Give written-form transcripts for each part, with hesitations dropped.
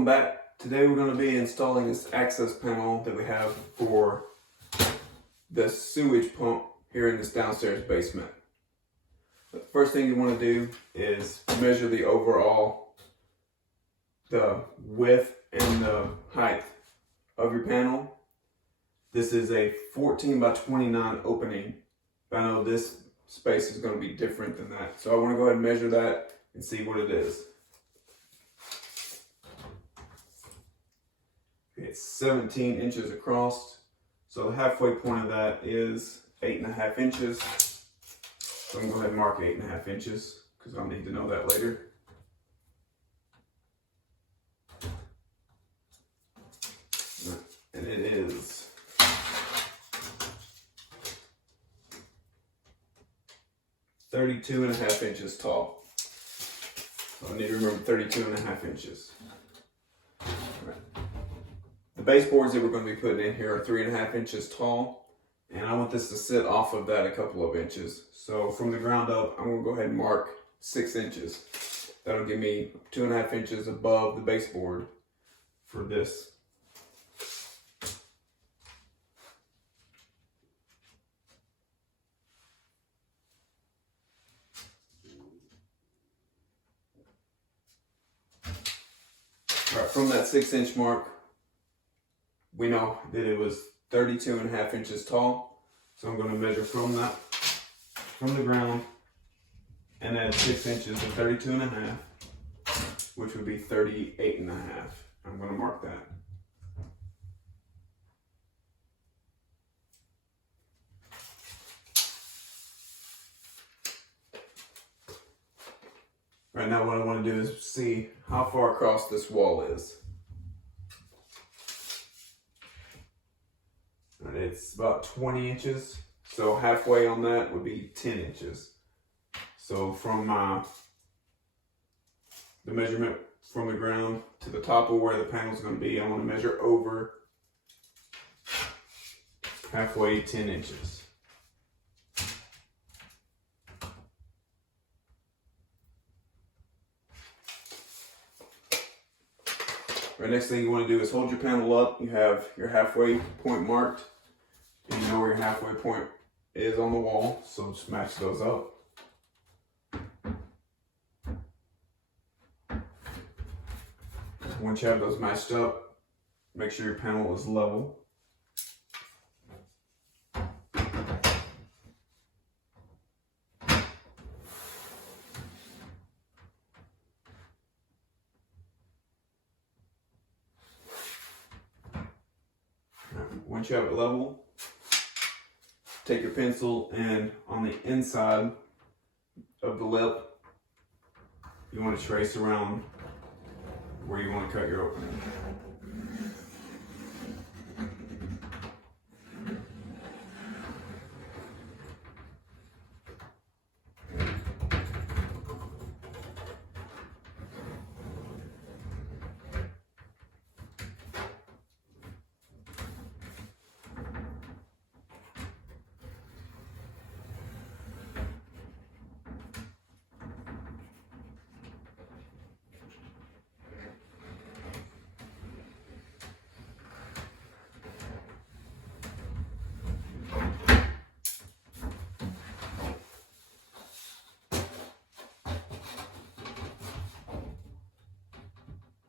welcome back. Today we're going to be installing this access panel that we have for the sewage pump here in this downstairs basement. But the first thing you want to do is measure the width and the height of your panel. This is a 14 by 29 opening, but I know this space is going to be different than that. So I want to go ahead and measure that and see what it is. It's 17 inches across, so the halfway point of that is 8.5 inches. So I'm going to go ahead and mark 8.5 inches because I'll need to know that later. And it is 32.5 inches tall. So I need to remember 32.5 inches. The baseboards that we're going to be putting in here are 3.5 inches tall, and I want this to sit off of that a couple of inches. So from the ground up, I'm going to go ahead and mark 6 inches. That'll give me 2.5 inches above the baseboard for this. All right, from that 6-inch mark, we know that it was 32.5 inches tall. So I'm going to measure from the ground, and add 6 inches to 32.5, which would be 38.5. I'm going to mark that. Right now what I want to do is see how far across this wall is. And it's about 20 inches, so halfway on that would be 10 inches. So from the measurement from the ground to the top of where the panel is going to be, I want to measure over halfway 10 inches. Right, next thing you want to do is hold your panel up. You have your halfway point marked, and you know where your halfway point is on the wall, so just match those up. Once you have those matched up, make sure your panel is level. Once you have it level, take your pencil, and on the inside of the lip, you want to trace around where you want to cut your opening.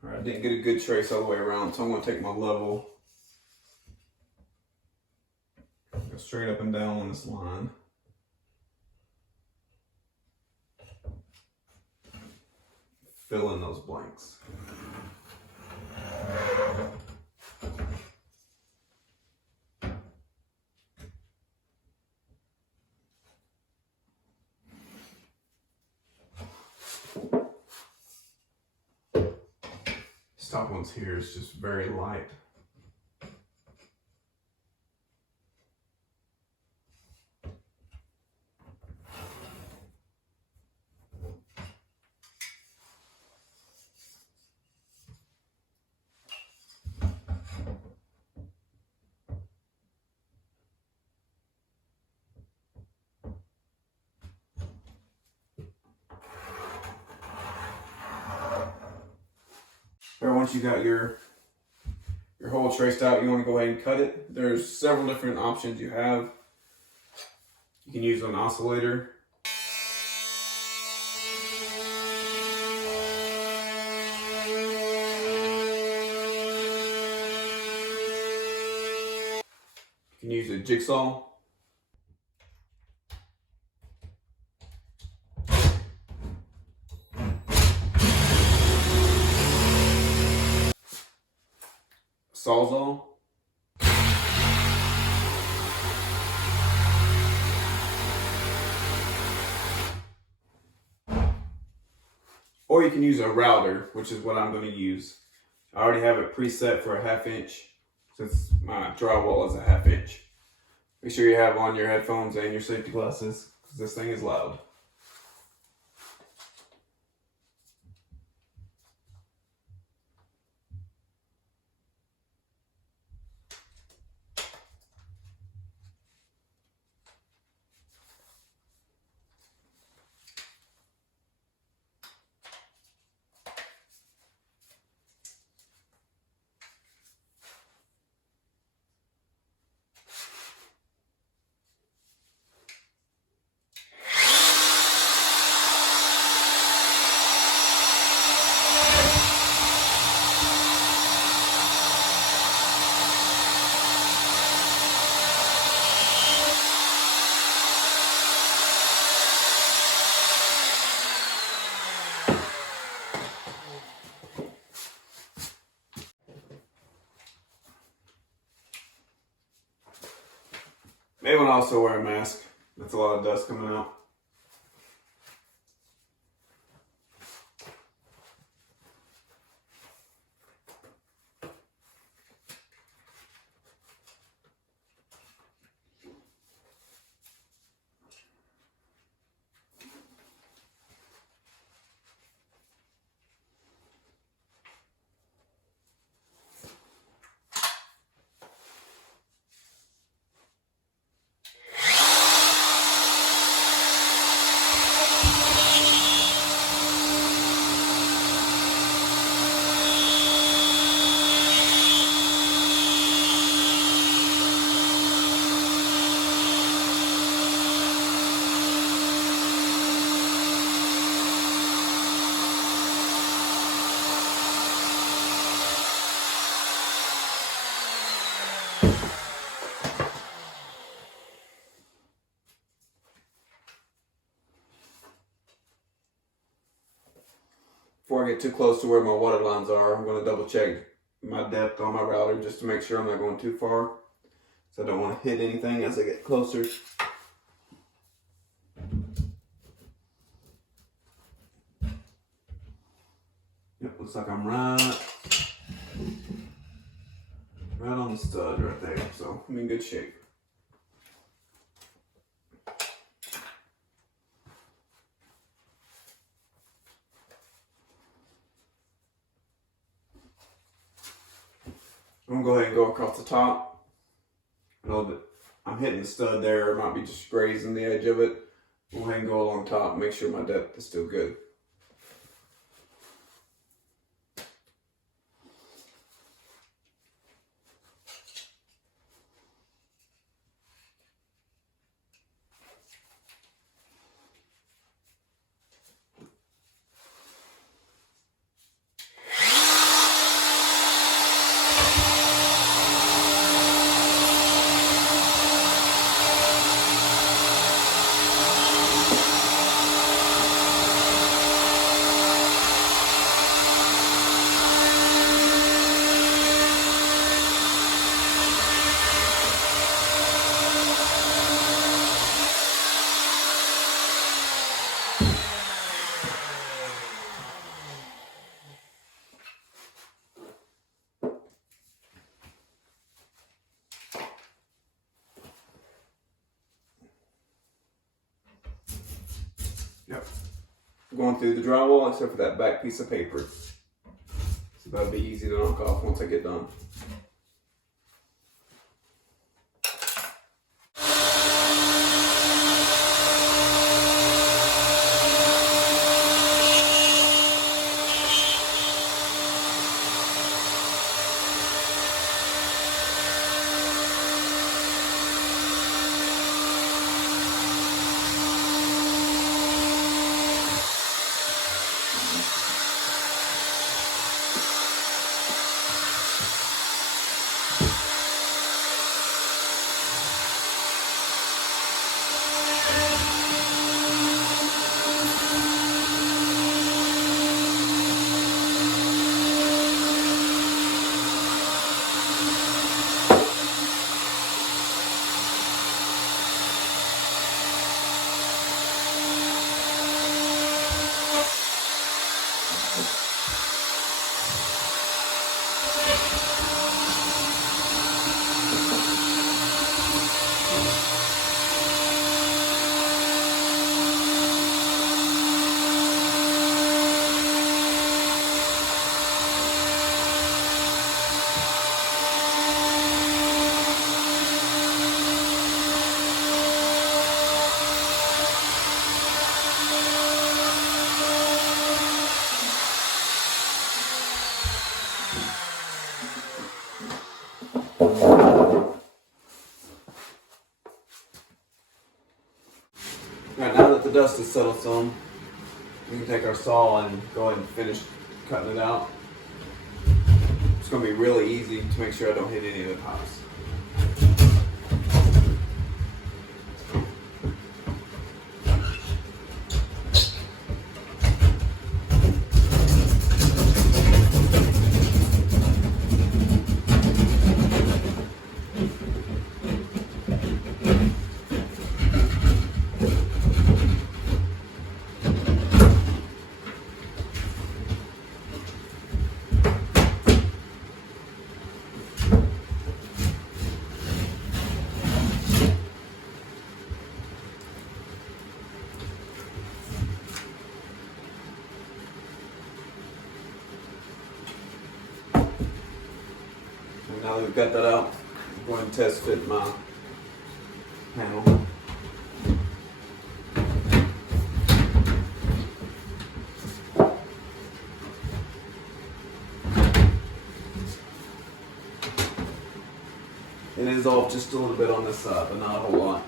I didn't get a good trace all the way around, so I'm going to take my level, go straight up and down on this line. Fill in those blanks. Top one's here is just very light. once you got your hole traced out, you want to go ahead and cut it. There's several different options you have. You can use an oscillator. You can use a jigsaw. Sawzall. Or you can use a router, which is what I'm going to use. I already have it preset for a 1/2 inch since my drywall is a 1/2 inch. Make sure you have on your headphones and your safety glasses because this thing is loud. May want to also wear a mask. That's a lot of dust coming out. Before I get too close to where my water lines are, I'm going to double check my depth on my router just to make sure I'm not going too far. So I don't want to hit anything as I get closer. Yep, looks like I'm right on the stud right there. So I'm in good shape. I'm going to go ahead and go across the top. I know that I'm hitting the stud there. It might be just grazing the edge of it. Go ahead and go along top. Make sure my depth is still good. Yep. Going through the drywall except for that back piece of paper. So that'll be easy to knock off once I get done. settle some, we can take our saw and go ahead and finish cutting it out. It's going to be really easy to make sure I don't hit any of the pipes. Now that we've got that out, I'm going to test fit my panel. It is off just a little bit on this side, but not a whole lot.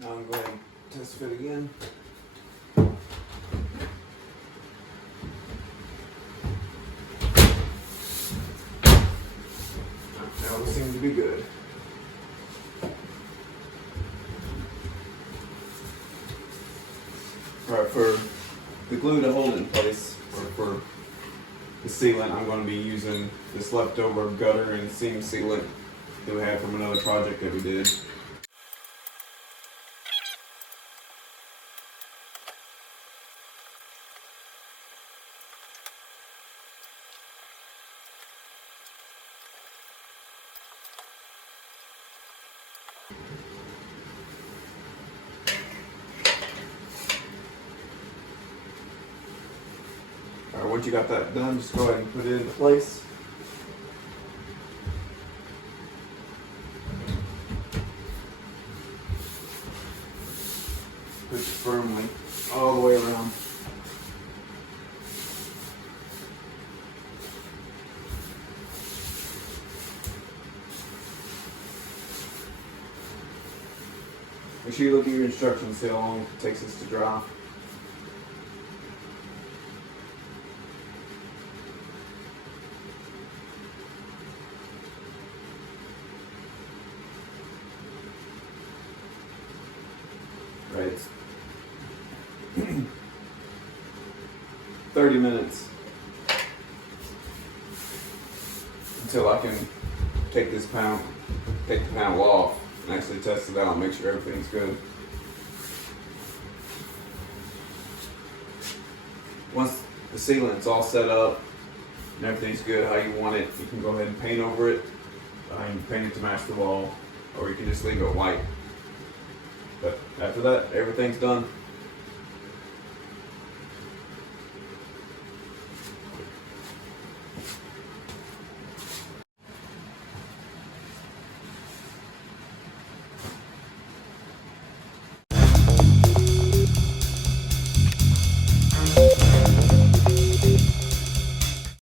Now I'm going to test fit again. Now it seems to be good. Alright, for the glue to hold it in place, or for the sealant, I'm going to be using this leftover gutter and seam sealant that we had from another project that we did. Alright, once you got that done, just go ahead and put it into place. Push it firmly all the way around. Make sure you look at your instructions, see how long it takes us to dry. Right. 30 minutes until I can take the panel off and actually test it out and make sure everything's good. Once the sealant's all set up and everything's good how you want it, you can go ahead and paint over it. You can paint it to match the wall, or you can just leave it white. But after that, everything's done.